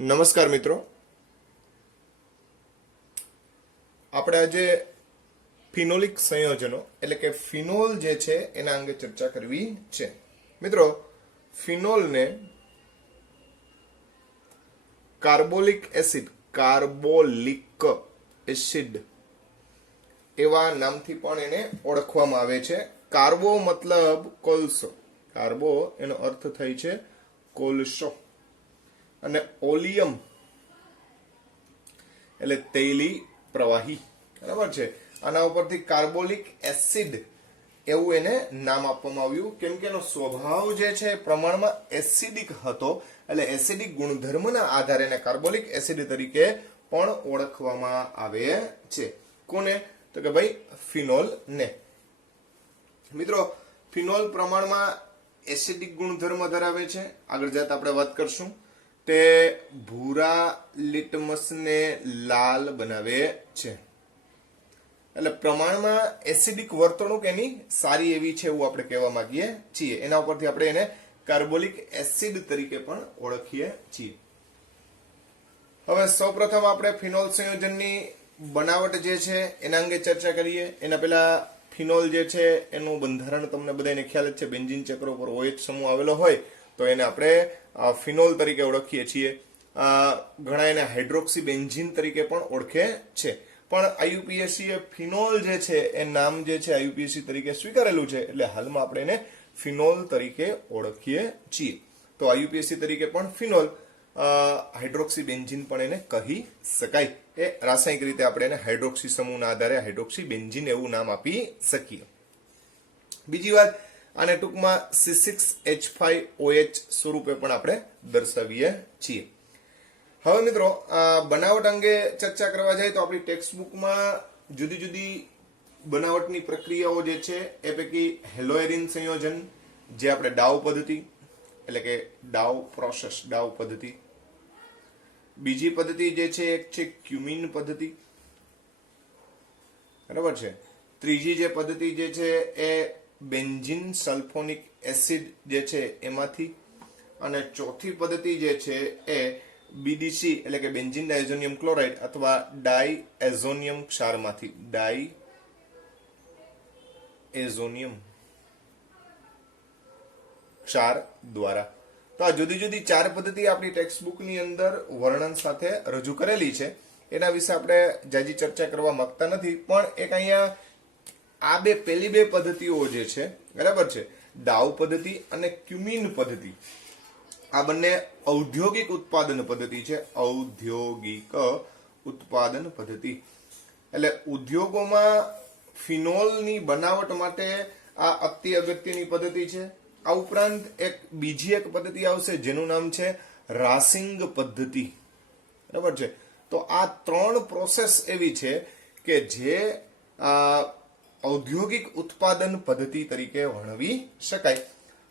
નમસ્કાર મિત્રો, આપણે આજે ફિનોલિક સંયોજનો એટલે કે ફિનોલ જે છે એના અંગે ચર્ચા કરવી છે. મિત્રો, ફિનોલને કાર્બોલિક એસિડ એવા નામથી પણ એને ઓળખવામાં આવે છે. કાર્બો મતલબ કોલસો, કાર્બો એનો અર્થ થાય છે કોલસો, અને ઓલિયમ એટલે તૈલી પ્રવાહી. બરાબર છે. આના ઉપરથી કાર્બોલિક એસિડ એવું એને નામ આપવામાં આવ્યું, કેમ કે એનો સ્વભાવ જે છે પ્રમાણમાં એસિડિક હતો, એટલે એસિડિક ગુણધર્મના આધારે એને કાર્બોલિક એસિડ તરીકે પણ ઓળખવામાં આવે છે. કોને? તો કે ભાઈ ફિનોલ ને. મિત્રો, ફિનોલ પ્રમાણમાં એસિડિક ગુણધર્મ ધરાવે છે. આગળ જતા આપણે વાત કરશું. તે ભૂરા લિટમસને લાલ બનાવે છે, એટલે પ્રમાણમાં એસિડિક વર્તણૂક એની સારી એવી છે એવું આપણે કહેવા માંગીએ છીએ. એના ઉપરથી આપણે એને કાર્બોલિક એસિડ તરીકે પણ ઓળખીએ છીએ. હવે સૌપ્રથમ આપણે ફિનોલ સંયોજનની બનાવટ જે છે એના અંગે ચર્ચા કરીએ. એના પહેલા ફિનોલ જે છે એનું બંધારણ તમને બધાને ખ્યાલ જ છે. બેન્ઝીન ચક્ર ઉપર OH સમૂહ આવેલો હોય તો એને આપણે ફિનોલ તરીકે ઓળખીએ છીએ. ઘણા એને હાઇડ્રોક્સી બેન્ઝીન તરીકે પણ ઓળખે છે. પણ આઈયુપીએસસી એ ફિનોલ જે છે એ નામ જે છે આઈયુપીએસસી તરીકે સ્વીકારેલું છે, એટલે હાલમાં આપણે એને ફિનોલ તરીકે ઓળખીએ છીએ. તો આઈયુપીએસસી તરીકે પણ ફિનોલ, હાઇડ્રોક્સી બેન્ઝીન પણ એને કહી શકાય. એ રાસાયણિક રીતે આપણે એને હાઇડ્રોક્સી સમૂહના આધારે હાઇડ્રોક્સી બેન્ઝીન એવું નામ આપી શકીએ. બીજી વાત, આને ટૂંકમાં C6H5OH સ્વરૂપે પણ આપણે દર્શાવીએ છીએ. હવે મિત્રો, બનાવટ અંગે ચર્ચા કરવા જાય તો આપણી ટેક્સ્ટબુકમાં જુદી જુદી બનાવટની પ્રક્રિયાઓ જે છે એ પૈકી હેલોએરિન સંયોજન, જે આપણે ડાઉ પદ્ધતિ એટલે કે ડાઉ પ્રોસેસ, ડાઉ પદ્ધતિ. બીજી પદ્ધતિ જે છે એક છે ક્યુમિન પદ્ધતિ. બરાબર છે. ત્રીજી જે પદ્ધતિ જે છે એ બેન્ઝીન સલ્ફોનિક એસિડ જે છે એમાંથી, અને ચોથી પદ્ધતિ જે છે એ બીડીસી એટલે કે બેન્ઝીન ડાયઝોનિયમ ક્લોરાઇડ અથવા ડાયએઝોનિયમ ક્ષારમાંથી, ડાયએઝોનિયમ ક્ષાર દ્વારા. તો આ જુદી જુદી ચાર પદ્ધતિ આપણી ટેક્સ્ટબુકની અંદર વર્ણન સાથે રજૂ કરેલી છે. એના વિશે આપણે જાજી ચર્ચા કરવા માંગતા નથી, પણ એક અહીંયા આ પહેલી બે પદ્ધતિઓ જે છે, બરાબર છે, ડાઉ પદ્ધતિ અને ક્યુમિન પદ્ધતિ, આ બંને ઔદ્યોગિક ઉત્પાદન પદ્ધતિ છે. ઔદ્યોગિક ઉત્પાદન પદ્ધતિ એટલે ઉદ્યોગોમાં ફિનોલની બનાવટ માટે આ અતિ અગત્યની પદ્ધતિ છે. આ ઉપરાંત બીજી એક પદ્ધતિ આવશે જેનું નામ છે રાસિંગ પદ્ધતિ. બરાબર છે. તો આ ત્રણ પ્રોસેસ એવી છે કે જે ઔદ્યોગિક ઉત્પાદન પદ્ધતિ તરીકે વર્ણવી શકાય.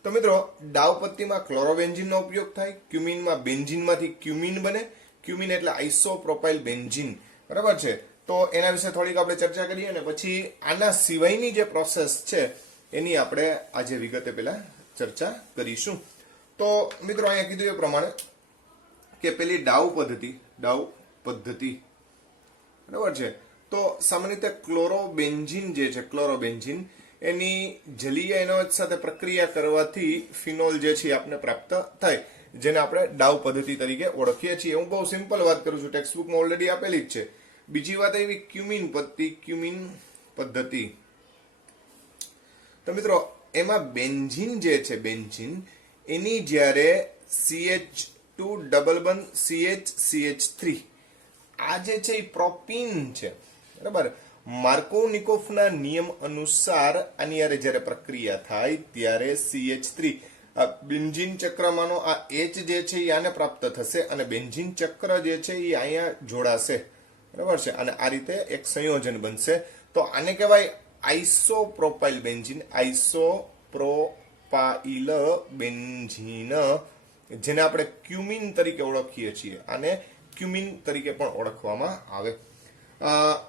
તો મિત્રો, ડાઉ પદ્ધતિમાં ક્લોરોબેન્ઝીનનો ઉપયોગ થાય, ક્યુમિનમાં બેન્ઝીનમાંથી ક્યુમિન બને. ક્યુમિન એટલે આઇસોપ્રોપાઇલ બેન્ઝીન. બરાબર છે. તો એના વિશે થોડીક આપણે ચર્ચા કરીએ, અને પછી આના સિવાયની જે પ્રોસેસ છે એની આપણે આજે વિગતે પહેલા ચર્ચા કરીશું. તો મિત્રો, અહીંયા કીધું એ પ્રમાણે કે પેલી ડાઉ પદ્ધતિ, બરાબર છે. તો સામાન્ય રીતે ક્લોરોબેન્ઝીન જે છે, ક્લોરોબેન્ઝીન એની જલીય એનોચ સાથે પ્રક્રિયા કરવાથી ફિનોલ જે છે આપણે પ્રાપ્ત થાય, જેને આપણે ડાઉ પદ્ધતિ તરીકે ઓળખીએ છીએ. હું બહુ સિમ્પલ વાત કરું છું, ટેક્સ્ટબુકમાં ઓલરેડી આપેલી જ છે. બીજી વાત એવી ક્યુમિન પદ્ધતિ. તો મિત્રો, એમાં બેન્ઝીન જે છે, બેન્ઝીન એની જ્યારે CH2 ડબલ બંધ CH3, આ જે છે એ પ્રોપીન છે. બરાબર. માર્કોનિકોફના નિયમ અનુસાર આની જ્યારે પ્રક્રિયા થાય ત્યારે CH3 બેન્ઝીન ચક્રમાંનો આ H જે છે એ આને પ્રાપ્ત થશે, અને બેન્ઝીન ચક્ર જે છે એ અહીંયા જોડાશે. બરાબર છે. અને આ રીતે એક સંયોજન બનશે. તો આને કહેવાય આઇસોપ્રોપાઇલ બેન્ઝીન, આઇસોપ્રોપાઇલ બેન્ઝીન, જેને આપણે ક્યુમિન તરીકે ઓળખીએ છીએ. આને ક્યુમિન તરીકે પણ ઓળખવામાં આવે.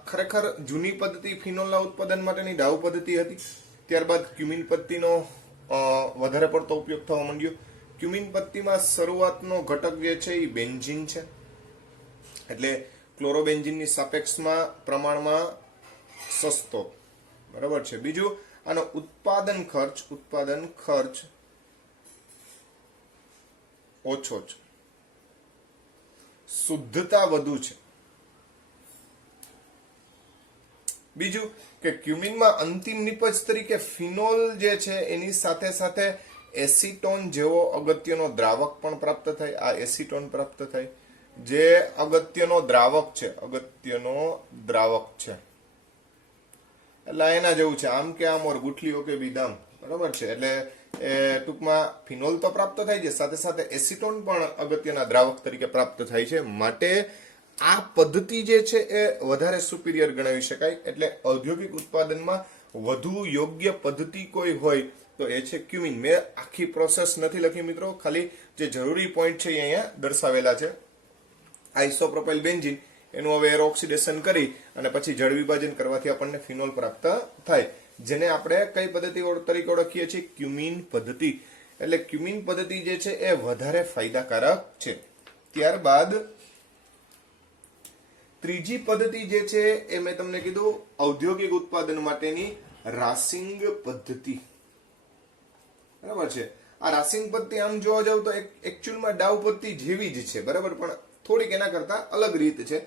ખરેખર જૂની પદ્ધતિ ફિનોલના ઉત્પાદન માટેની ડાઉ પદ્ધતિ હતી. ત્યારબાદ ક્યુમિન પદ્ધતિનો વધારે પડતો ઉપયોગ થવા માંડ્યો. ક્યુમિન પત્તીમાં શરૂઆતનો ઘટક જે છે એ બેન્ઝીન છે, એટલે ક્લોરોબેન્ઝીનની સાપેક્ષમાં પ્રમાણમાં સસ્તો, બરાબર છે. બીજું, આનો ઉત્પાદન ખર્ચ ઓછો છે, શુદ્ધતા વધુ છે. બીજું કે ક્યુમિનમાં અંતિમ નિપજ તરીકે ફિનોલ જે છે એની સાથે સાથે એસિટોન જેવો અગત્યનો દ્રાવક પણ પ્રાપ્ત થાય. આ એસિટોન પ્રાપ્ત થાય જે અગત્યનો દ્રાવક છે, એટલે એના જેવું છે, આમ કે આમ ઓર ગુઠલીઓ કે બીદામ, બરાબર છે. એટલે ટૂંકમાં ફિનોલ તો પ્રાપ્ત થાય છે, સાથે સાથે એસિટોન પણ અગત્યના દ્રાવક તરીકે પ્રાપ્ત થાય છે. માટે આ પદ્ધતિ જે છે એ વધારે સુપીરિયર ગણાવી શકાય. એટલે ઔદ્યોગિક ઉત્પાદનમાં વધુ યોગ્ય પદ્ધતિ કોઈ હોય તો એ છે ક્યુમિન. મેં આખી પ્રોસેસ નથી લખી મિત્રો, ખાલી જે જરૂરી પોઈન્ટ છે એ અહીંયા દર્શાવેલા છે. આઇસોપ્રોપાઇલ બેન્ઝીન એનું હવે એર ઓક્સિડેશન કરી અને પછી જળ વિભાજન કરવાથી આપણને ફિનોલ પ્રાપ્ત થાય, જેને આપણે કઈ પદ્ધતિ તરીકે ઓળખીએ છીએ? ક્યુમિન પદ્ધતિ. એટલે ક્યુમિન પદ્ધતિ જે છે એ વધારે ફાયદાકારક છે. ત્યારબાદ ત્રીજી પદ્ધતિ જે છે એ મેં તમને કીધું ઔદ્યોગિક ઉત્પાદન માટેની રાસિંગ પદ્ધતિ, બરાબર છે. આ રાસિંગ પદ્ધતિ આમ જોવા જાવ તો એકચ્યુઅલમાં ડાઉ પદ્ધતિ જેવી જ છે, બરાબર, પણ થોડીક એના કરતા અલગ રીત છે.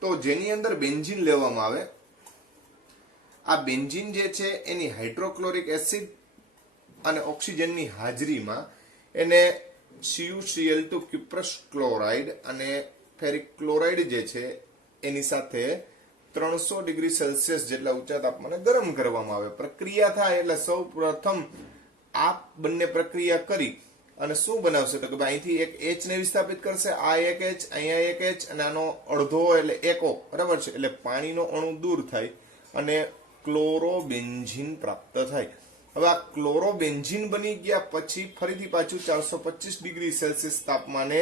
તો જેની અંદર બેન્ઝીન લેવામાં આવે, આ બેન્ઝીન જે છે એની હાઇડ્રોક્લોરિક એસિડ અને ઓક્સિજનની હાજરીમાં એને CuCl2 ક્યુપ્રસ ક્લોરાઇડ અને ફેરિક ક્લોરાઇડ જે છે એની સાથે 300 ડિગ્રી સેલ્સિયસ જેટલા ઊંચા તાપમાને ગરમ કરવામાં આવે. પ્રક્રિયા થાય એટલે સૌ પ્રથમ આ બંને પ્રક્રિયા કરી અને શું બનાવશે તો કે અહીંથી એક H ને વિસ્થાપિત કરશે, આ એક H, અહીંયા એક H અને આનો અડધો એટલે એક O, બરાબર છે. એટલે પાણીનો અણુ દૂર થાય અને ક્લોરોબેન્ઝીન પ્રાપ્ત થાય. હવે આ ક્લોરોબેન્ઝીન બની ગયા પછી ફરીથી પાછું 425 ડિગ્રી સેલ્સિયસ તાપમાને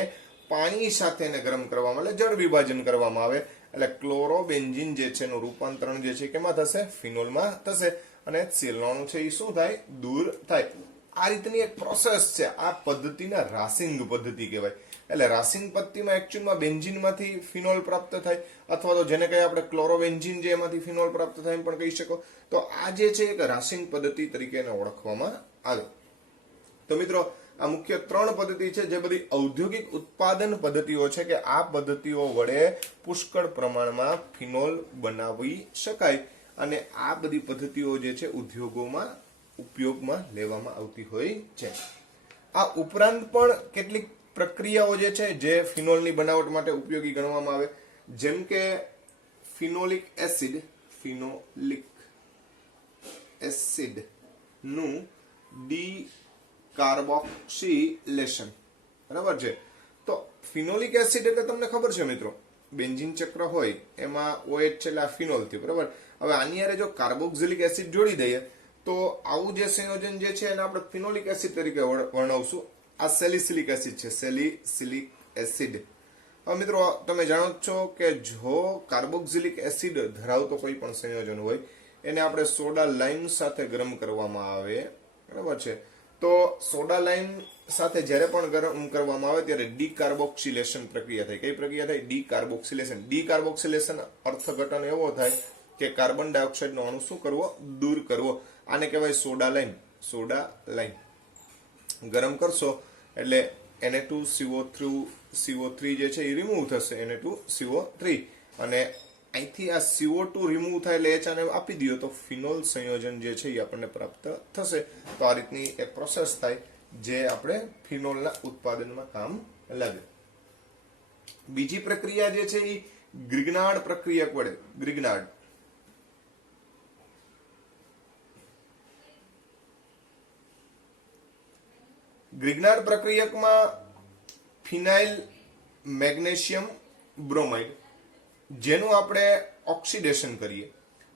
પાણી સાથે એને ગરમ કરવામાં એટલે જળ વિભાજન કરવામાં આવે. એટલે ક્લોરોબેન્ઝીન જે છે એનું રૂપાંતરણ જે છે કેમાં થશે? ફિનોલમાં થશે અને HCl અણુ છે એ શું થાય? દૂર થાય. આ રીતની એક પ્રોસેસ છે. આ પદ્ધતિના રાસિંગ પદ્ધતિ કહેવાય. એટલે રાસિંગ પદ્ધતિમાં એકચ્યુઅલમાં બેન્ઝીનમાંથી ફિનોલ પ્રાપ્ત થાય, અથવા તો જેને કહીએ આપણે ક્લોરોબેન્ઝીન જે એમાંથી ફિનોલ પ્રાપ્ત થાય એમ પણ કહી શકો. તો આ જે છે એક રાસિંગ પદ્ધતિ તરીકે એને ઓળખવામાં આવે. તો મિત્રો આ મુખ્ય 3 પદ્ધતિ છે જે બધી ઔદ્યોગિક ઉત્પાદન પદ્ધતિઓ છે કે આ પદ્ધતિઓ વડે પુષ્કળ પ્રમાણમાં ફિનોલ બનાવી શકાય અને આ બધી પદ્ધતિઓ જે છે ઉદ્યોગોમાં ઉપયોગમાં લેવામાં આવતી હોય છે. આ ઉપરાંત પણ કેટલીક પ્રક્રિયાઓ જે છે જે ફિનોલની બનાવટ માટે ઉપયોગી ગણવામાં આવે, જેમ કે ફિનોલિક એસિડ નું ડીકાર્બોક્સિલેશન, બરાબર છે. તો ફિનોલિક એસિડ એટલે તમને ખબર છે મિત્રો, બેન્ઝીન ચક્ર હોય એમાં OH છે એટલે આ ફિનોલ થયું, બરાબર. હવે આની હારે જો કાર્બોક્સિલિક એસિડ જોડી દઈએ તો આવું જે સંયોજન જે છે એને આપણે ફિનોલિક એસિડ તરીકે વર્ણવશું. આ સેલિસિલિક એસિડ છે, સેલિસિલિક એસિડ. હવે મિત્રો તમે જાણો છો કે જો કાર્બોક્સિલિક એસિડ ધરાવતો કોઈ પણ સંયોજન હોય એને આપણે સોડા લાઇમ સાથે ગરમ કરવામાં આવે, બરાબર છે. તો સોડા લાઇમ સાથે જ્યારે પણ ગરમ કરવામાં આવે ત્યારે ડીકાર્બોક્સિલેશન પ્રક્રિયા થાય. કઈ પ્રક્રિયા થાય? ડીકાર્બોક્સિલેશન. ડીકાર્બોક્સિલેશન અર્થઘટન એવો થાય કે કાર્બન ડાયોક્સાઇડ નો અણુ શું કરવો? દૂર કરવો. આને કહેવાય સોડા લાઇમ. ગરમ કરશો એટલે Na2CO3 જે છે એ રિમૂવ થશે, Na2CO3, અને અહીંથી આ CO2 રિમૂવ થાય એટલે H આને આપી દો તો ફિનોલ સંયોજન જે છે એ આપણને પ્રાપ્ત થશે. તો આ રીતની એક પ્રોસેસ થાય જે આપણે ફિનોલના ઉત્પાદનમાં કામ લાગે. બીજી પ્રક્રિયા જે છે એ ગ્રિગ્નાર્ડ પ્રક્રિયા વડે, ગ્રિગ્નાર્ડ પ્રક્રિયકમાં ફિનાઇલ મેગ્નેશિયમ બ્રોમાઇડ જેનું આપણે ઓક્સિડેશન કરીએ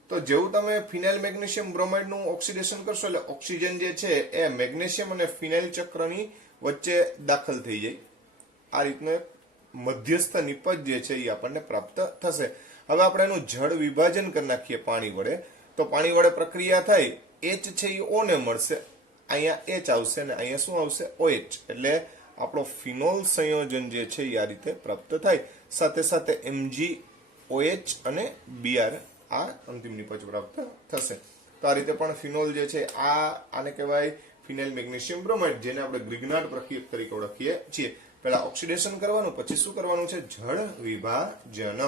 તો જેવું તમે ફિનાઇલ મેગ્નેશિયમ બ્રોમાઇડ નું ઓક્સિડેશન કરશો એટલે ઓક્સિજન જે છે એ મેગ્નેશિયમ અને ફિનાઇલ ચક્રની વચ્ચે દાખલ થઈ જાય. આ રીતનો એક મધ્યસ્થ નિપજ જે છે એ આપણને પ્રાપ્ત થશે. હવે આપણે એનું જળ વિભાજન કરી નાખીએ પાણી વડે, તો પાણી વડે પ્રક્રિયા થાય, H છે એ O ને મળશે, અહીંયા H આવશે અને અહીંયા શું આવશે? OH. એટલે આપણો ફિનોલ સંયોજન જે છે એ આ રીતે પ્રાપ્ત થાય. સાથે સાથે MgOH અને Br આ અંતિમ નિપજ પ્રાપ્ત થશે. તો આ રીતે પણ ફિનોલ જે છે આને કહેવાય ફિનાઇલ મેગ્નેશિયમ બ્રોમાઇડ, જેને આપણે ગ્રિગ્નાર્ડ પ્રક્રિયક તરીકે ઓળખીએ છીએ. પહેલા ઓક્સિડેશન કરવાનું, પછી શું કરવાનું છે? જળ વિભાજન.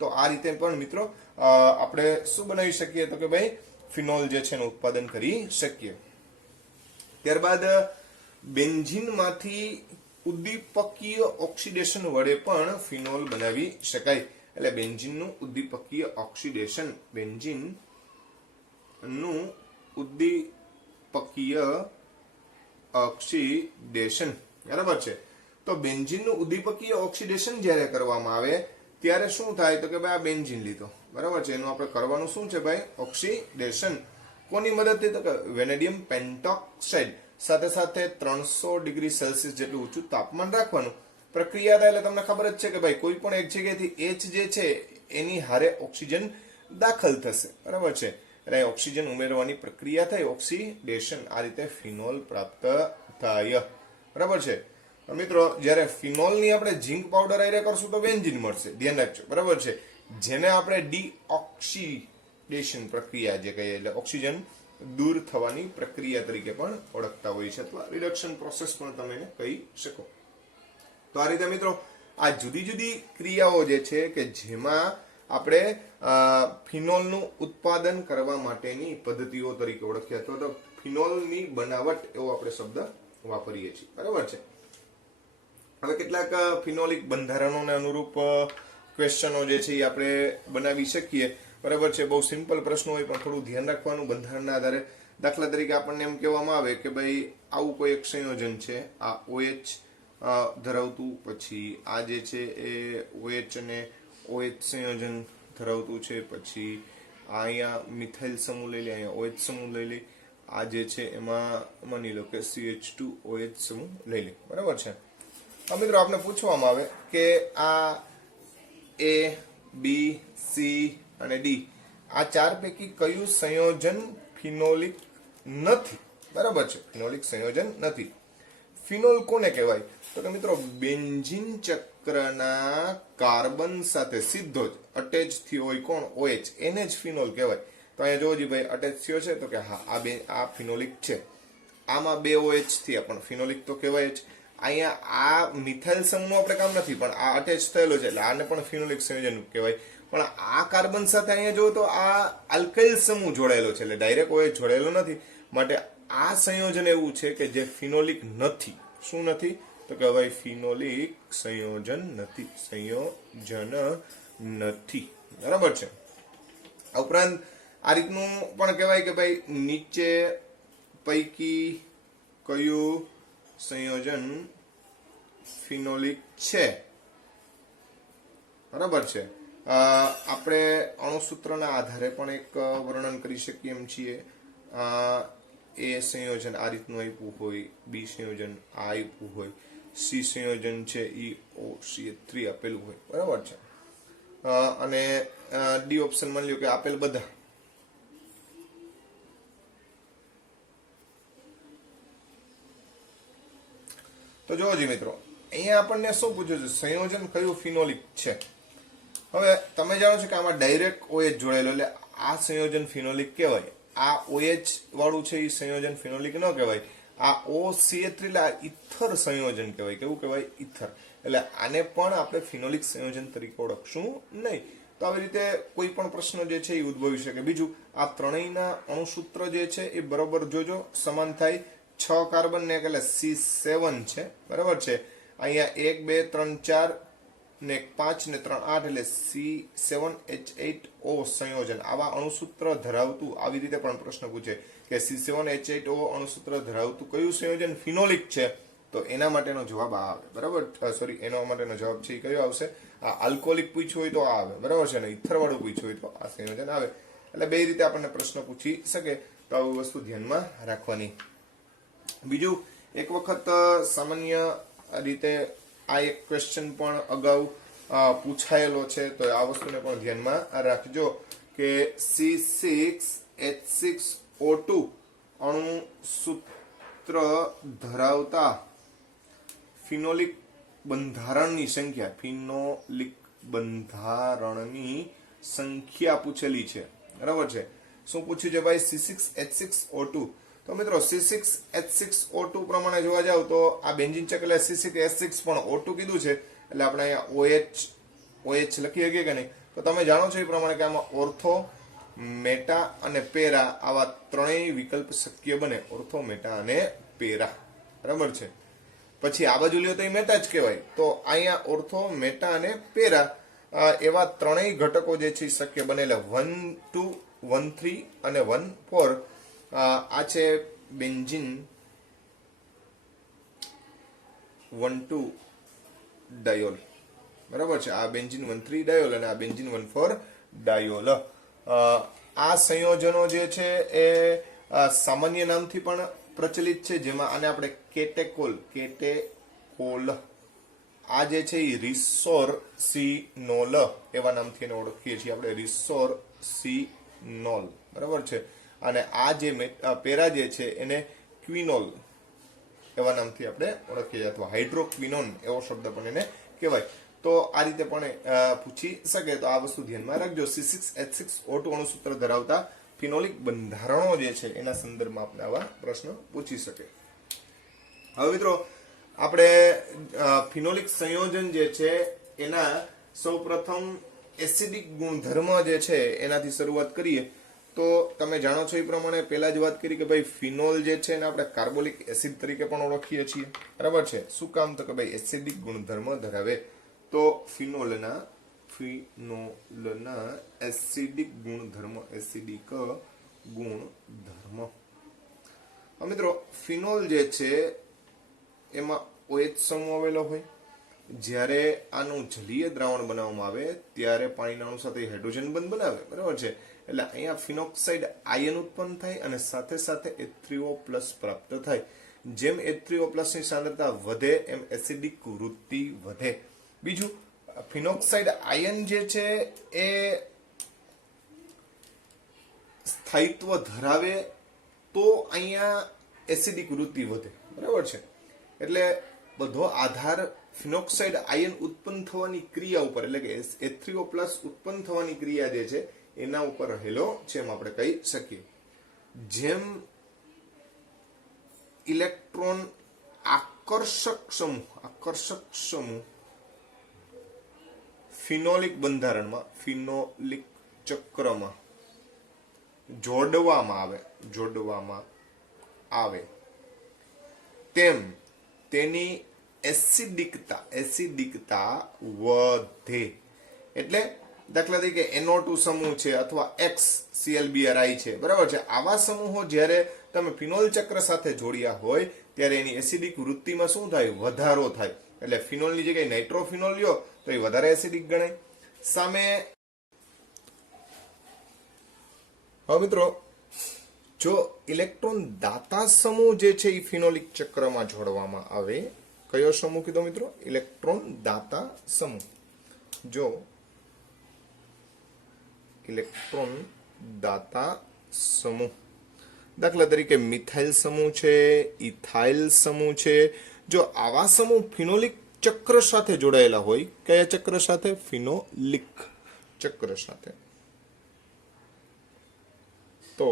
તો આ રીતે પણ મિત્રો આપણે શું બનાવી શકીએ? તો કે ભાઈ ફિનોલ જે છે એનું ઉત્પાદન કરી શકીએ. ત્યારબાદ બેન્ઝીનમાંથી ઉદ્દીપકીય ઓક્સિડેશન વડે પણ ફિનોલ બનાવી શકાય. એટલે બેન્ઝીનનું ઉદ્દીપકીય ઓક્સિડેશન, બેન્ઝીનનું ઉદ્દીપકીય ઓક્સિડેશન, બરાબર છે. તો બેન્ઝીનનું ઉદ્દીપકીય ઓક્સિડેશન જ્યારે કરવામાં આવે ત્યારે શું થાય? તો કે ભાઈ આ બેન્ઝીન લીધો, બરાબર છે, એનું આપણે કરવાનું શું છે ભાઈ? ઓક્સિડેશન. કોની મદદથી? તો કે વેનેડિયમ પેન્ટોક્સાઇડ સાથે સાથે 300 ડિગ્રી સેલ્સિયસ જેટલું ઊંચું તાપમાન રાખવાનું. પ્રક્રિયા થાય એટલે તમને ખબર જ છે કે ભાઈ કોઈ પણ એક જગ્યાએથી H જે છે એની હારે ઓક્સિજન દાખલ થશે, બરાબર છે. એટલે ઓક્સિજન ઉમેરવાની પ્રક્રિયા થાય, ઓક્સિડેશન. આ રીતે ફિનોલ પ્રાપ્ત થાય, બરાબર છે. મિત્રો જ્યારે ફિનોલની આપણે ઝીંક પાવડર આયરે કરશું તો બેન્ઝીન મળશે, ધ્યાન રાખજો, બરાબર છે. જેને આપણે ડીઓક્સિડેશન પ્રક્રિયા જે કહીએ, એટલે ઓક્સિજન દૂર થવાની પ્રક્રિયા તરીકે પણ ઓળખતા હોય છે, અથવા રિડક્શન પ્રોસેસ પણ તમે એને કહી શકો. તો આ રીતે મિત્રો આ જુદી જુદી ક્રિયાઓ જે છે કે જેમાં આપણે ફિનોલનું ઉત્પાદન કરવા માટેની પદ્ધતિઓ તરીકે ઓળખીએ, અથવા તો ફિનોલની બનાવટ એવો આપણે શબ્દ વાપરીએ છીએ, બરાબર છે. હવે કેટલાક ફિનોલિક બંધારણોને અનુરૂપ ક્વેશ્ચનો જે છે એ આપણે બનાવી શકીએ, બરાબર છે. બહુ સિમ્પલ પ્રશ્નો હોય પણ થોડું ધ્યાન રાખવાનું બંધારણના આધારે. દાખલા તરીકે આપણને એમ કહેવામાં આવે કે ભાઈ આવું કોઈ એક સંયોજન છે, આ OH ધરાવતું, પછી આ જે છે એ OH અને OH સંયોજન ધરાવતું છે, પછી અહીંયા મિથાઇલ સમૂહ લઈ લે, અહીંયા OH સમૂહ લઈ લે, આ જે છે એમાં માની લો કે CH2OH સમૂહ લઈ લે, બરાબર છે. મિત્રો આપને પૂછવામાં આવે કે આ A, B, C અને D આ ચાર પૈકી કયું સંયોજન ફિનોલિક નથી, બરાબર છે. ફિનોલિક સંયોજન નથી. ફિનોલ કોને કહેવાય? તો કે મિત્રો બેન્ઝીન ચક્રના કાર્બન સાથે સીધો જ અટેચ થયો હોય કોણ? OH, એને જ ફિનોલ કહેવાય. તો અહીંયા જોજી ભાઈ અટેચ થયો છે, તો કે હા આ ફિનોલિક છે. આમાં બે OH થયા પણ ફિનોલિક તો કહેવાય જ. અહીંયા આ મિથાઇલ સમૂહનું આપણે કામ નથી, પણ આ અટેચ થયેલો છે એટલે આને પણ ફિનોલિક સંયોજન કહેવાય. પણ આ કાર્બન સાથે અહીંયા જો તો આ આલ્કાઇલ સમૂહ જોડાયેલો છે, એટલે ડાયરેક્ટ OH જોડાયેલો નથી. માટે આ સંયોજન એવું છે કે જે ફિનોલિક નથી. શું નથી? તો કે ભાઈ ફિનોલિક સંયોજન નથી, સંયોજન નથી, બરાબર છે. આ ઉપરાંત આ રીતનું પણ કહેવાય કે ભાઈ નીચે પૈકી કયું સંયોજન ફિનોલિક છે, બરાબર છે. આપણે અણુસૂત્રના આધારે પણ એક વર્ણન કરી શકીએ એમ છીએ. A સંયોજન આ રીતનું આપ્યું હોય, B સંયોજન આ આપ્યું હોય, C સંયોજન છે EOCH3 આપેલું હોય, બરાબર છે. અને D ઓપ્શન માની લ્યો કે આપેલ બધા. તો જોવો જી મિત્રો, અહીંયા આપણને શું પૂછ્યું છે? સંયોજન કયું ફિનોલિક છે. હવે તમે જાણો છો કે આમાં ડાયરેક્ટ OH જોડાયેલો, એટલે આ સંયોજન ફિનોલિક કહેવાય. આ OH વાળું છે એ સંયોજન ફિનોલિક ન કહેવાય. આ OCH3 એટલે આ ઇથર સંયોજન કહેવાય. કેવું કહેવાય? ઇથર. એટલે આને પણ આપણે ફિનોલિક સંયોજન તરીકે ઓળખશું નહીં. તો આવી રીતે કોઈ પણ પ્રશ્ન જે છે એ ઉદ્ભવી શકે. બીજું, આ ત્રણેયના અણુસૂત્ર જે છે એ બરોબર જોજો, સમાન થાય. 6 કાર્બન ને એટલે C7 છે, બરાબર છે. અહીંયા 1 2 3 4 ને 5 ને 3 8 એટલે C7H8O સંયોજન. આવા અણુસૂત્ર ધરાવતું આવી રીતે પણ પ્રશ્ન પૂછે કે C7H8O અણુસૂત્ર ધરાવતું કયું સંયોજન ફિનોલિક છે? તો એના માટેનો જવાબ આ આવે, બરાબર. સોરી, એના માટેનો જવાબ છે એ કયો આવશે? આ આલ્કોહોલિક પૂછ્યું હોય તો આ આવે, બરાબર છે. અને ઇથર વાળું પૂછ્યું હોય તો આ સંયોજન આવે. એટલે બે રીતે આપણને પ્રશ્ન પૂછી શકે. તો આવી વસ્તુ ધ્યાનમાં રાખવાની. બીજું, એક વખત સામાન્ય રીતે આ એક ક્વેશ્ચન પણ અગાઉ પૂછાયેલો છે, તો આ વસ્તુને પણ ધ્યાનમાં રાખજો કે C6H6O2 અણુસૂત્ર ધરાવતા ફિનોલિક બંધારણની સંખ્યા, ફિનોલિક બંધારણની સંખ્યા પૂછેલી છે, બરાબર છે. શું પૂછ્યું છે ભાઈ? C6H6O2. તો મિત્રો C6H6O2 પ્રમાણે જોવા જાવ તો આ બેન્ઝીન ચક્ર એટલે C6H6 પણ O2 કીધું છે એટલે આપણે અહીંયા OH લખી શકીએ કે નહીં? તો તમે જાણો છો એ પ્રમાણે કે આમાં ઓર્થો, મેટા અને પેરા આવા ત્રણેય વિકલ્પ શક્ય બને. ઓર્થો, મેટા અને પેરા, બરાબર છે. પછી આ બાજુ લ્યો તો એ મેટા જ કહેવાય. તો અહીંયા ઓર્થો, મેટા અને પેરા એવા ત્રણેય ઘટકો જે છે શક્ય બને. એટલે 1 2 1 3 અને 1 4 આ છે બેન્ઝીન 1,2 ડાયોલ, બરાબર છે. આ બેન્ઝીન 1,3 ડાયોલ અને આ બેન્ઝીન 1,4 ડાયોલ. આ સંયોજનો જે છે એ સામાન્ય નામથી પણ પ્રચલિત છે, જેમાં આને આપણે કેટેકોલ આ જે છે એ રિસોર્સિનોલ એવા નામથી એને ઓળખીએ છીએ આપણે, રિસોર્સિનોલ, બરાબર છે. અને આ જે પેરા જે છે એને ક્વિનોલ એવા નામથી આપણે ઓળખીએ, અથવા હાઇડ્રોક્વિનોન એવો શબ્દ પણ એને કહેવાય. તો આ રીતે પણ પૂછી શકે. તો આ વસ્તુ ધ્યાનમાં રાખજો. C6H6O2 અણુસૂત્ર ધરાવતા ફિનોલિક બંધારણો જે છે એના સંદર્ભમાં આપણે આવા પ્રશ્ન પૂછી શકે. હવે મિત્રો આપણે ફિનોલિક સંયોજન જે છે એના સૌપ્રથમ એસિડિક ગુણધર્મ જે છે એનાથી શરૂઆત કરીએ. તો તમે જાણો છો એ પ્રમાણે પહેલા જ વાત કરી કે ભાઈ ફિનોલ જે છે એને આપણે કાર્બોલિક એસિડ તરીકે પણ ઓળખીએ છીએ, બરાબર છે. શું કામ? તો કે ભાઈ એસિડિક ગુણધર્મ ધરાવે. તો ફિનોલના એસિડિક ગુણધર્મ, એસિડિક ગુણધર્મ. મિત્રો ફિનોલ જે છે એમાં OH સમૂહ આવેલો હોય. જ્યારે આનું જલીય દ્રાવણ બનાવવામાં આવે ત્યારે પાણીના અણુ સાથે હાઇડ્રોજન બંધ બનાવે, બરાબર છે. એટલે અહીંયા ફિનોક્સાઇડ આયન ઉત્પન્ન થાય અને સાથે સાથે H3O+ પ્રાપ્ત થાય. જેમ H3O+ ની સાંદ્રતા વધે એમ એસિડિક વૃત્તિ વધે. બીજું, ફિનોક્સાઇડ આયન જે છે એ સ્થાયિત્વ ધરાવે તો અહીંયા એસિડિક વૃત્તિ વધે, બરાબર છે. એટલે બધો આધાર ફિનોક્સાઇડ આયન ઉત્પન્ન થવાની ક્રિયા ઉપર, એટલે કે H3O+ ઉત્પન્ન થવાની ક્રિયા જે છે એના ઉપર રહેલો છે એમ આપણે કહી શકીએ. જેમ ઇલેક્ટ્રોન આકર્ષક સમૂહ ફિનોલિક બંધારણમાં, ફિનોલિક ચક્રમાં જોડવામાં આવે તેમ તેની એસિડિકતા વધે. એટલે દાખલા તરીકે NO2 સમૂહ છે અથવા XClBrI છે, બરાબર છે. આવા સમૂહો જ્યારે તમે ફિનોલ ચક્ર સાથે જોડ્યા હોય ત્યારે એની એસિડિક વૃત્તિમાં શું થાય? વધારો થાય. એટલે ફિનોલની જગ્યાએ નાઇટ્રોફિનોલ લ્યો તો એ વધારે એસિડિક ગણાય. સામે હવે મિત્રો જો ઇલેક્ટ્રોન દાતા સમૂહ જે છે એ ફિનોલિક ચક્રમાં જોડવામાં આવે, કયો સમૂહ કીધો મિત્રો? ઇલેક્ટ્રોન દાતા સમૂહ. જો ઇલેક્ટ્રોન દાતા સમૂહ, દાખલા તરીકે મિથાઇલ સમૂહ છે, ઇથાઇલ સમૂહ છે, જો આવા સમૂહ ફિનોલિક ચક્ર સાથે જોડાયેલા હોય, કયા ચક્ર સાથે? ફિનોલિક ચક્ર સાથે, તો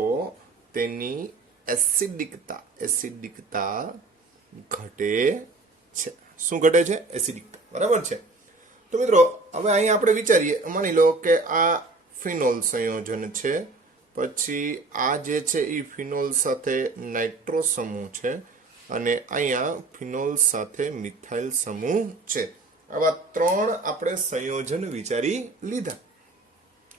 તેની એસિડિકતા ઘટે છે. શું ઘટે છે? એસિડિકતા, બરાબર છે. તો મિત્રો હવે અહીંયા આપણે વિચારીએ, માની લો કે આ ફિનોલ સંયોજન છે, પછી આ જે છે એ ફિનોલ સાથે નાઇટ્રો સમૂહ છે અને અહીંયા ફિનોલ સાથે મિથાઇલ સમૂહ છે. આવા ત્રણ આપણે સંયોજન વિચારી લીધા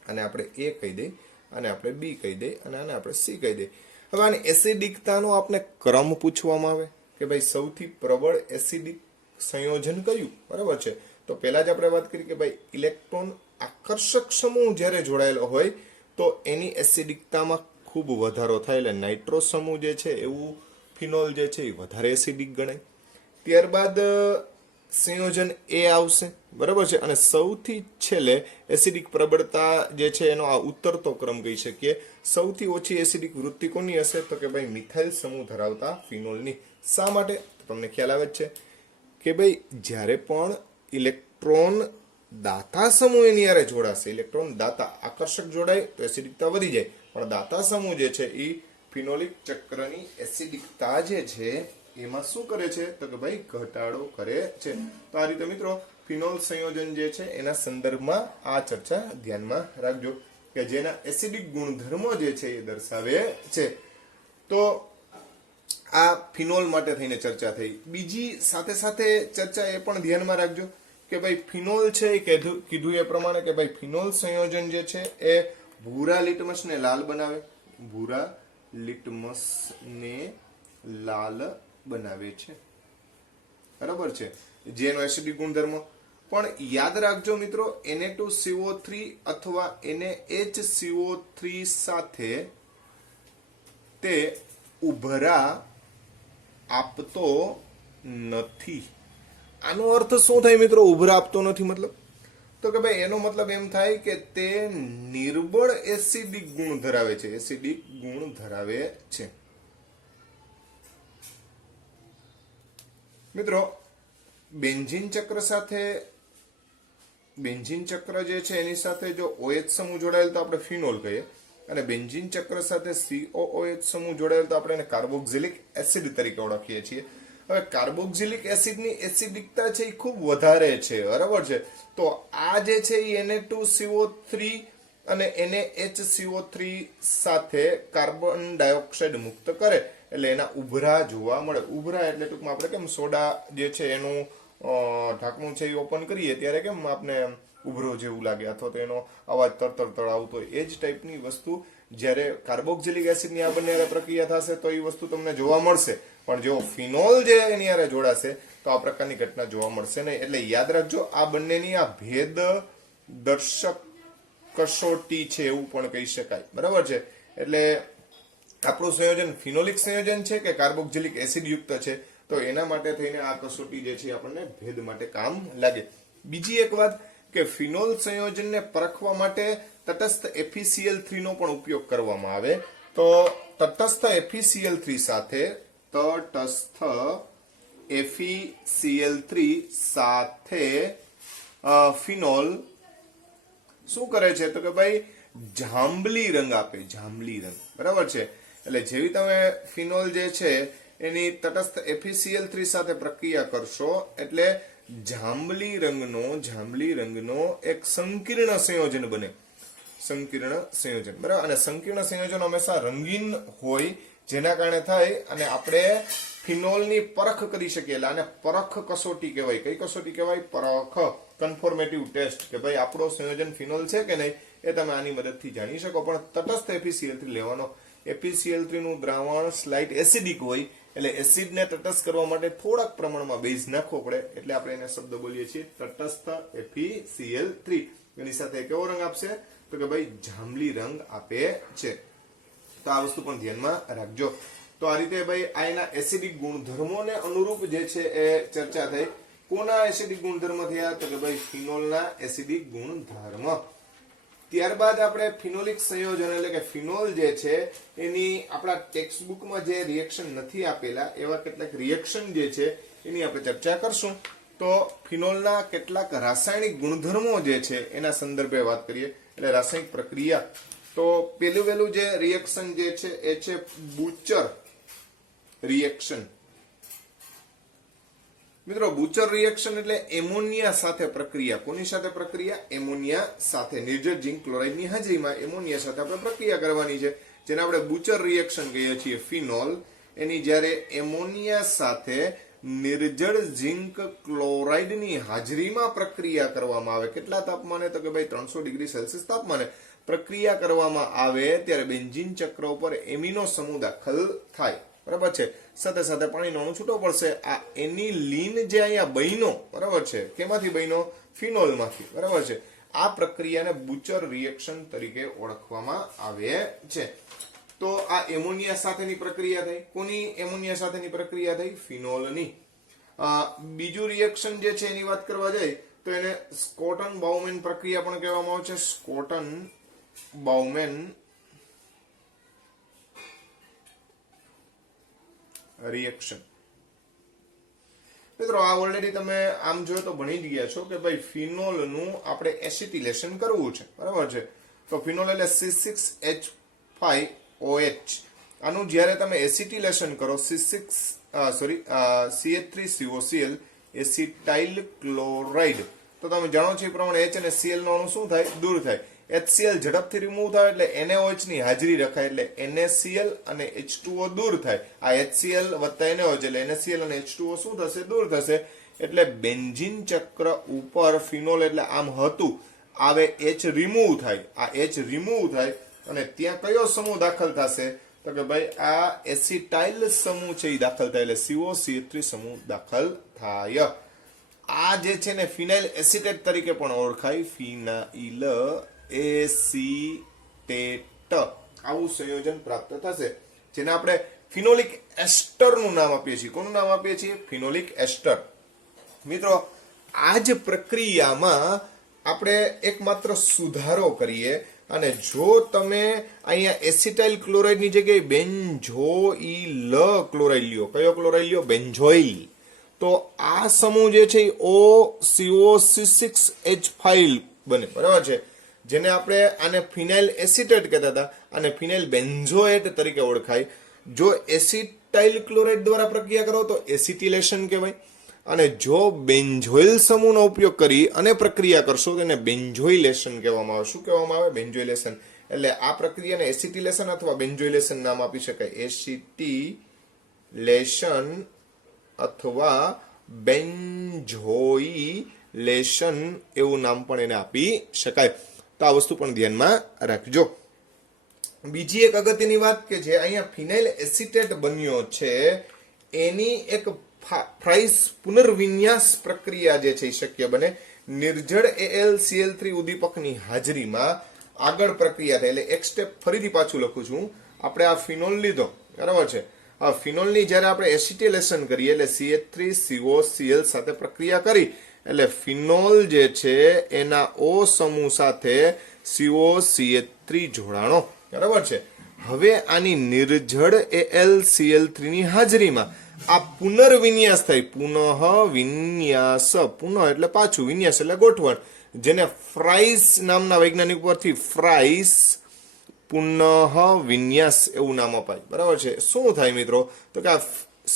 અને આપણે A કહી દઈએ અને આપણે B કહી દઈએ અને આને આપણે C કહી દઈએ. હવે આની એસિડિકતાનો આપણે ક્રમ પૂછવામાં આવે કે ભાઈ સૌથી પ્રબળ એસિડિક સંયોજન કયું, બરાબર છે. તો પહેલા જ આપણે વાત કરી કે ભાઈ ઇલેક્ટ્રોન આકર્ષક સમૂહ જ્યારે જોડાયેલો હોય તો એની એસિડિકતામાં ખૂબ વધારો થાય. એટલે નાઇટ્રો સમૂહ જે છે એવું ફિનોલ જે છે એ વધારે એસિડિક ગણાય. ત્યારબાદ સંયોજન A આવશે, બરાબર છે. અને સૌથી છેલ્લે એસિડિક પ્રબળતા જે છે એનો આ ઉતરતો ક્રમ કહી શકીએ. સૌથી ઓછી એસિડિક વૃત્તિ કોની હશે? તો કે ભાઈ મિથાઇલ સમૂહ ધરાવતા ફિનોલની. શા માટે? તમને ખ્યાલ આવે જ છે. કે ભાઈ જ્યારે પણ ઇલેક્ટ્રોન દાતા સમૂહ એની હારે જોડાશે, ઇલેક્ટ્રોન દાતા આકર્ષક જોડાય તો એસિડિકતા વધી જાય, પણ દાતા સમૂહ જે છે એ ફિનોલિક ચક્રની એસિડિકતા જે છે એમાં શું કરે છે તો કે ભાઈ ઘટાડો કરે છે. તો આ રીતે મિત્રો ફિનોલ સંયોજન જે છે એના સંદર્ભમાં આ ચર્ચા ધ્યાનમાં રાખજો કે જેના એસિડિક ગુણધર્મો જે છે એ દર્શાવે છે. તો આ ફિનોલ માટે થઈને ચર્ચા થઈ. બીજી સાથે સાથે ચર્ચા એ પણ ધ્યાનમાં રાખજો કે ભાઈ ફિનોલ છે એ કીધું એ પ્રમાણે કે ભાઈ ફિનોલ સંયોજન જે છે એ ભૂરા લિટમસને લાલ બનાવે, ભૂરા લિટમસને લાલ બનાવે છે, બરાબર છે, જેનો એસિડિક ગુણધર્મ. પણ યાદ રાખજો મિત્રો, Na2CO3 અથવા NaHCO3 સાથે તે ઉભરા આપતો નથી. આનો અર્થ શું થાય મિત્રો? ઉભરા આપતો નથી મતલબ તો કે ભાઈ એનો મતલબ એમ થાય કે તે નિર્બળ એસિડિક ગુણ ધરાવે છે, એસિડિક ગુણ ધરાવે છે. મિત્રો બેન્ઝીન ચક્ર સાથે, બેન્ઝીન ચક્ર જે છે એની સાથે જો OH સમૂહ જોડાયેલ તો આપણે ફિનોલ કહીએ, અને બેન્ઝીન ચક્ર સાથે COOH સમૂહ જોડાયેલ તો આપણે એને કાર્બોક્સિલિક એસિડ તરીકે ઓળખીએ છીએ. હવે કાર્બોક્સિલિક એસિડની એસિડિકતા છે એ ખૂબ વધારે છે, બરાબર છે. તો આ જે છે એ Na2CO3 અને NaHCO3 સાથે કાર્બન ડાયોક્સાઇડ મુક્ત કરે એટલે એના ઉભરા જોવા મળે. ઉભરા એટલે ટૂંકમાં આપણે કેમ સોડા જે છે એનું ઢાંકણું છે એ ઓપન કરીએ ત્યારે કેમ આપણે ઉભરો જેવું લાગે અથવા તો એનો અવાજ તરતર આવતો હોય, એ જ ટાઈપની વસ્તુ જ્યારે કાર્બોક્સિલિક એસિડની આ બંને પ્રક્રિયા થશે તો એ વસ્તુ તમને જોવા મળશે. પણ જો ફિનોલ જે એની હારે જોડાશે તો આ પ્રકારની ઘટના જોવા મળશે નહીં. એટલે યાદ રાખજો, આ બંનેની આ ભેદ દર્શક કસોટી છે એવું પણ કહી શકાય, બરાબર છે. એટલે આપણું સંયોજન ફિનોલિક સંયોજન છે કે કાર્બોક્સિલિક એસિડ યુક્ત છે, તો એના માટે થઈને આ કસોટી જે છે આપણને ભેદ માટે કામ લાગે. બીજી એક વાત કે ફિનોલ સંયોજનને પરખવા માટે તટસ્થ FeCl3 નો પણ ઉપયોગ કરવામાં આવે. તો તટસ્થ FeCl3 સાથે ફિનોલ શું કરે છે તો કે ભાઈ જાંબલી રંગ આપે, જાંબલી રંગ, બરાબર છે. એટલે જેવી તમે ફિનોલ જે છે એની તટસ્થ FeCl3 સાથે પ્રક્રિયા કરશો એટલે જાંબલી રંગનો એક સંકીર્ણ સંયોજન બને, સંકીર્ણ સંયોજન, બરાબર. અને સંકીર્ણ સંયોજન હંમેશા રંગીન હોય, જેના કારણે થાય અને આપણે ફિનોલની પરખ કરી શકીએ. એટલે આને પરખ કસોટી કહેવાય. કઈ કસોટી કહેવાય? પરખ, કન્ફોર્મેટિવ ટેસ્ટ, કે ભાઈ આપણો સંયોજન ફિનોલ છે કે નહીં એ તમે આની મદદથી જાણી શકો. પણ તટસ્થ FeCl3 લેવાનો. FeCl3 નું દ્રાવણ સ્લાઇટ એસિડિક હોય એટલે એસિડને તટસ્થ કરવા માટે થોડાક પ્રમાણમાં બેઝ નાખવો પડે, એટલે આપણે એને શબ્દ બોલીએ છીએ તટસ્થ FeCl3. એની સાથે કેવો રંગ આપશે તો કે ભાઈ જાંબલી રંગ આપે છે. તો આ વસ્તુ પણ ધ્યાનમાં રાખજો. તો આ રીતે ભાઈ આ એના એસિડિક ગુણધર્મોને અનુરૂપ જે છે એ ચર્ચા થઈ. કોના એસિડિક ગુણધર્મ થયા તો કે ભાઈ ફિનોલના એસિડિક ગુણધર્મ. ત્યારબાદ આપણે ફિનોલિક સંયોજન એટલે કે ફિનોલ જે છે એની આપણા ટેક્સ્ટ બુકમાં જે રિએક્શન નથી આપેલા એવા કેટલાક રિએક્શન જે છે એની આપણે ચર્ચા કરશું. તો ફિનોલના કેટલાક રાસાયણિક ગુણધર્મો જે છે એના સંદર્ભે વાત કરીએ એટલે રાસાયણિક પ્રક્રિયા. તો પહેલું જે રિએક્શન જે છે એ છે બુચર રિએક્શન. મિત્રો બુચર રિએક્શન એટલે એમોનિયા સાથે પ્રક્રિયા. કોની સાથે પ્રક્રિયા? એમોનિયા સાથે. નિર્જળ ઝિંક ક્લોરાઇડની હાજરીમાં એમોનિયા સાથે આપણે પ્રક્રિયા કરવાની છે, જેને આપણે બુચર રિએક્શન કહીએ છીએ. ફિનોલ એની જ્યારે એમોનિયા સાથે નિર્જળ ઝિંક ક્લોરાઇડની હાજરીમાં પ્રક્રિયા કરવામાં આવે. કેટલા તાપમાને તો કે ભાઈ 300 ડિગ્રી સેલ્સિયસ તાપમાને પ્રક્રિયા કરવામાં આવે ત્યારે બેન્ઝીન ચક્ર ઉપર એમિનો સમૂહ દાખલ થાય, બરાબર છે. સાથે સાથે પાણીનો અણુ છૂટો પડશે. આ એનિલીન જે અહીંયા બન્યો, બરાબર છે, કેમાંથી બન્યો? ફિનોલમાંથી, બરાબર છે. આ પ્રક્રિયાને બુચર રિએક્શન તરીકે ઓળખવામાં આવે છે. તો આ એમોનિયા સાથેની પ્રક્રિયા થઈ. કોની એમોનિયા સાથેની પ્રક્રિયા થઈ? ફિનોલની. બીજું રિએક્શન જે છે એની વાત કરવા જાય તો એને સ્કોટન બાઉમેન પ્રક્રિયા પણ કહેવામાં આવે છે. સ્કોટન બાઉમેન રિએક્શન. મિત્રો આ ઓલરેડી તમે આમ જો તો ભણી જ ગયા છો કે ભાઈ ફિનોલનું આપણે એસિટિલેશન કરવું છે, બરાબર છે. તો ફિનોલ એટલે C6H5OH. આનું જ્યારે તમે એસિટિલેશન કરો CH3COCl એસિટાઇલ ક્લોરાઇડ, તો તમે જાણો છો એ પ્રમાણે H અને Cl નો અણુ શું થાય, દૂર થાય. HCl ઝડપથી રિમૂવ થાય એટલે NaOH ની હાજરી રખાય એટલે NaCl અને H2O દૂર થાય. આ HCl વત્તા NaOH એટલે NaCl અને H2O શું થશે, દૂર થશે. એટલે બેન્ઝીન ચક્ર ઉપર ફિનોલ એટલે આમ હતું આવે H રિમૂવ થાય. આ H રિમૂવ થાય અને ત્યાં કયો સમૂહ દાખલ થશે, તો કે ભાઈ આ એસિટાઇલ સમૂહ છે એ દાખલ થાય એટલે COCH3 સમૂહ દાખલ થાય. આ જે છે ને ફિનાઇલ એસિટેટ તરીકે પણ ઓળખાય, ફિનાઇલ એસિટેટ. આવું સંયોજન પ્રાપ્ત થશે જેને આપણે ફિનોલિક એસ્ટર નું નામ આપીએ છીએ. કોનું નામ આપીએ છીએ, ફિનોલિક એસ્ટર. મિત્રો આ જ પ્રક્રિયામાં આપણે એકમાત્ર સુધારો કરીએ અને જો તમે અહીંયા એસિટાઇલ ક્લોરાઇડ ની જગ્યાએ બેન્ઝોઇલ ક્લોરાઇડ લ્યો. કયો ક્લોરાઇડ લ્યો, બેન્ઝોઇલ. તો આ સમૂહ જે છે OCO6H5 બને, બરાબર છે. જેને આપણે આને ફિનાઇલ એસિટેટ કહેતા હતા અને ફિનાઇલ બેન્ઝોએટ તરીકે ઓળખાય. જો એસિટાઇલ ક્લોરાઇડ દ્વારા પ્રક્રિયા કરો તો એસિટિલેશન કહેવાય અને જો બેન્ઝોઇલ સમૂહનો ઉપયોગ કરી અને પ્રક્રિયા કરશો તેને બેન્ઝોઇલેશન કહેવામાં આવે. શું કહેવામાં આવે, બેન્ઝોઇલેશન. એટલે આ પ્રક્રિયાને એસિટિલેશન અથવા બેન્ઝોઇલેશન નામ આપી શકાય. એસિટિલેશન અથવા બેન્ઝોઇલેશન એવું નામ પણ એને આપી શકાય. તો આ વસ્તુ પણ ધ્યાનમાં રાખજો. બીજી એક અગત્યની વાત કે જે અહીંયા ફિનાઇલ એસિટેટ બન્યો છે એની એક ફ્રાઇસ પુનર્વિન્યાસ પ્રક્રિયા જે છે એ શક્ય બને. નિર્જળ AlCl3 ઉદ્દીપકની હાજરીમાં આગળ પ્રક્રિયા થાય. એટલે એક સ્ટેપ ફરીથી પાછું લખું છું. આપણે આ ફિનોલ લીધો, બરાબર છે. આ ફિનોલની જ્યારે આપણે એસિટિલેશન કરીએ એટલે CH3COCl સાથે પ્રક્રિયા કરી એટલે ફિનોલ જે છે એના O સમૂહ સાથે COCH3 જોડાણો, બરાબર છે. હવે આની નિર્જળ AlCl3 ની હાજરીમાં આ પુનર્વિન્યાસ થાય. પુનઃવિન્યાસ, પુનઃ એટલે પાછું, વિન્યાસ એટલે ગોઠવણ, જેને ફ્રાઇસ નામના વૈજ્ઞાનિક પરથી ફ્રાઇસ પુનઃવિન્યાસ એવું નામ અપાય, બરાબર છે. શું થાય મિત્રો, તો કે આ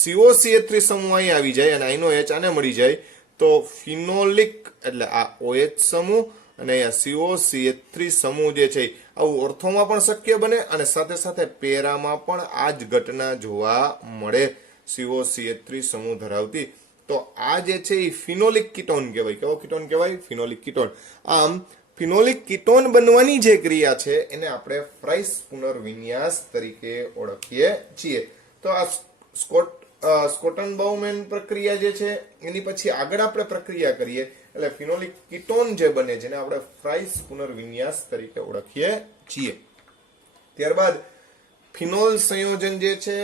COCH3 સમૂહ અહીં આવી જાય અને અહીંનો H આને મળી જાય તો ફિનોલિક એટલે આ OH સમૂહ અને અહીંયા COCH3 સમૂહ જે છે આવું ઓર્થોમાં પણ શક્ય બને અને સાથે સાથે પેરામાં પણ આ જ ઘટના જોવા મળે COCH3 સમૂહ ધરાવતી. તો આ જે છે એ ફિનોલિક કીટોન કહેવાય. કેવો કીટોન કહેવાય, ફિનોલિક કીટોન. આમ ફિનોલિક કીટોન બનવાની જે ક્રિયા છે એને આપણે ફ્રાઇસ પુનર્વિન્યાસ તરીકે ઓળખીએ છીએ. તો આ સ્કોટન-બાઉમેન પ્રક્રિયા જે છે એની પછી આગળ આપણે પ્રક્રિયા કરીએ એટલે ફિનોલિક કીટોન જે બને જેને આપણે ફ્રાઇસ પુનર્વિન્યાસ તરીકે ઓળખીએ છીએ. ત્યારબાદ ફિનોલ સંયોજન જે છે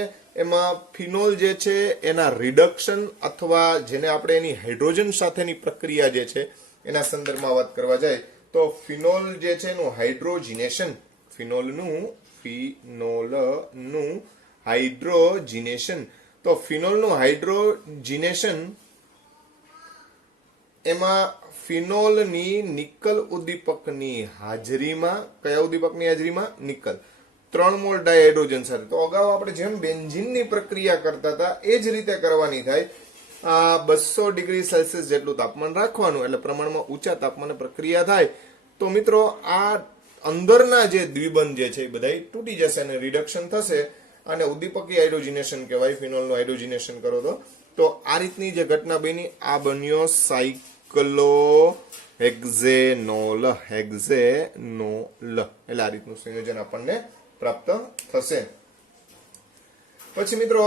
એમાં ફિનોલ જે છે એના રિડક્શન અથવા જેને આપણે એની હાઇડ્રોજન સાથેની પ્રક્રિયા જે છે એના સંદર્ભમાં વાત કરવા જાય તો ફિનોલ જે છે એનું હાઇડ્રોજિનેશન, ફિનોલનું હાઇડ્રોજિનેશન. તો ફિનોલનું હાઇડ્રોજિનેશન એમાં ફિનોલની નિકલ ઉદ્દીપકની હાજરીમાં, કયા ઉદ્દીપકની હાજરીમાં, નિકલ, 3 મોલ ડાયહાઇડ્રોજન સાથે. તો અગાઉ આપણે જેમ બેન્ઝીનની પ્રક્રિયા કરતા હતા એ જ રીતે કરવાની થાય. 200 ડિગ્રી સેલ્સિયસ જેટલું તાપમાન રાખવાનું એટલે પ્રમાણમાં ઊંચા તાપમાને પ્રક્રિયા થાય. તો મિત્રો આ અંદરના જે દ્વિબંધ જે છે એ બધા તૂટી જશે અને રિડક્શન થશે અને ઉદ્દીપકી હાઇડ્રોજિનેશન કહેવાય. ફિનોલનું હાઇડ્રોજિનેશન કરો તો આ રીતની જે ઘટના બની આ બન્યો સાયક્લોહેક્ઝેનોલ, હેક્ઝેનોલ. એટલે આ રીતનું સંયોજન આપણને પ્રાપ્ત થશે. પછી મિત્રો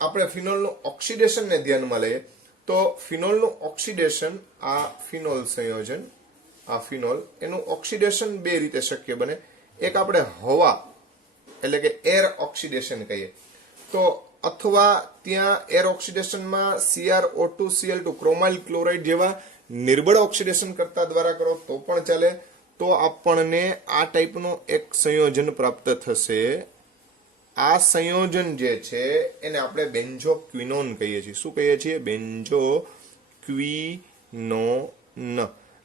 આપણે ફિનોલનું ઓક્સિડેશન ને ધ્યાનમાં લઈએ તો ફિનોલનું ઓક્સિડેશન, આ ફિનોલ સંયોજન, આ ફિનોલ એનું ઓક્સિડેશન બે રીતે શક્ય બને. એક આપણે હવા એટલે કે એર ઓક્સિડેશન કહીએ તો, અથવા ત્યાં એર ઓક્સિડેશનમાં CrO2Cl2 ક્રોમાઇલ ક્લોરાઇડ જેવા નિર્બળ ઓક્સિડેશન કરતા દ્વારા કરો તો પણ ચાલે. તો આપણને આ ટાઈપનું એક સંયોજન પ્રાપ્ત થશે આ સંયોજન જે છે એને આપણે બેન્ઝોક્વિનોન કહીએ છીએ. શું કહીએ છીએ? બેન્ઝોક્વિનોન,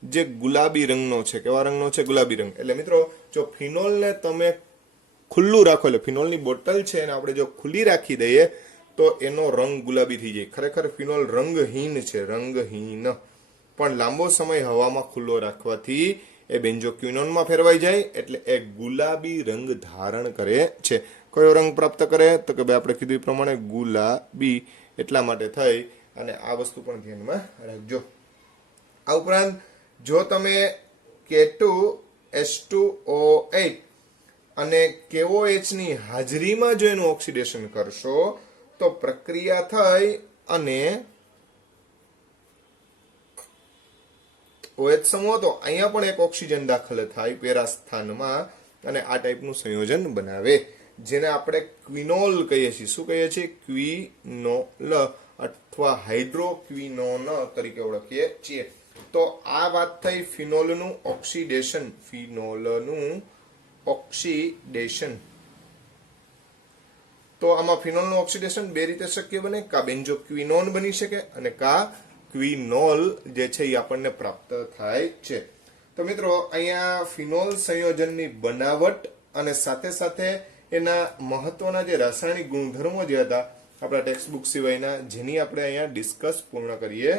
જે ગુલાબી રંગનો છે. કેવા રંગનો છે? ગુલાબી રંગ. એટલે મિત્રો જો ફિનોલને તમે ખુલ્લું રાખો, એટલે ફિનોલની બોટલ છે એને આપણે જો ખુલ્લી રાખી દઈએ તો એનો રંગ ગુલાબી થઈ જાય. ખરેખર ફિનોલ રંગહીન છે, રંગહીન. પણ લાંબો સમય હવામાં ખુલ્લો રાખવાથી એ બેન્ઝોક્વિનોનમાં ફેરવાઈ જાય એટલે એ ગુલાબી રંગ ધારણ કરે છે. કયો રંગ પ્રાપ્ત કરે? તો કે ભાઈ આપણે કીધું એ પ્રમાણે ગુલાબી. એટલા માટે થઈ અને આ વસ્તુ પણ ધ્યાનમાં રાખજો. આ ઉપરાંત જો તમે K2H2O8 અને KOH ની હાજરીમાં જો એનું ઓક્સિડેશન કરશો તો પ્રક્રિયા થઈ અને OH સમૂહ હતો અહીંયા પણ એક ઓક્સિજન દાખલ થાય પેરા સ્થાનમાં અને આ ટાઈપનું સંયોજન બનાવે, જેને આપણે ક્વિનોલ કહીએ છીએ. શું કહીએ છીએ? ક્વિનોલ અથવા હાઇડ્રોક્વિનોન તરીકે ઓળખીએ છીએ. તો આ વાત થઈ ફિનોલનું ઓક્સિડેશન. ફિનોલનું ઓક્સિડેશન. તો આમાં ફિનોલનું ઓક્સિડેશન બે રીતે શક્ય બને. કા બેન્ઝોક્વિનોન બની શકે અને કા ક્વિનોલ જે છે એ આપણને પ્રાપ્ત થાય છે. તો મિત્રો અહીંયા ફિનોલ સંયોજનની બનાવટ અને સાથે સાથે એના મહત્વના જે રાસાયણિક ગુણધર્મો જે હતા આપણા ટેક્સ્ટ બુક સિવાયના, જેની આપણે અહીંયા ડિસ્કસ પૂર્ણ કરીએ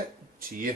છીએ.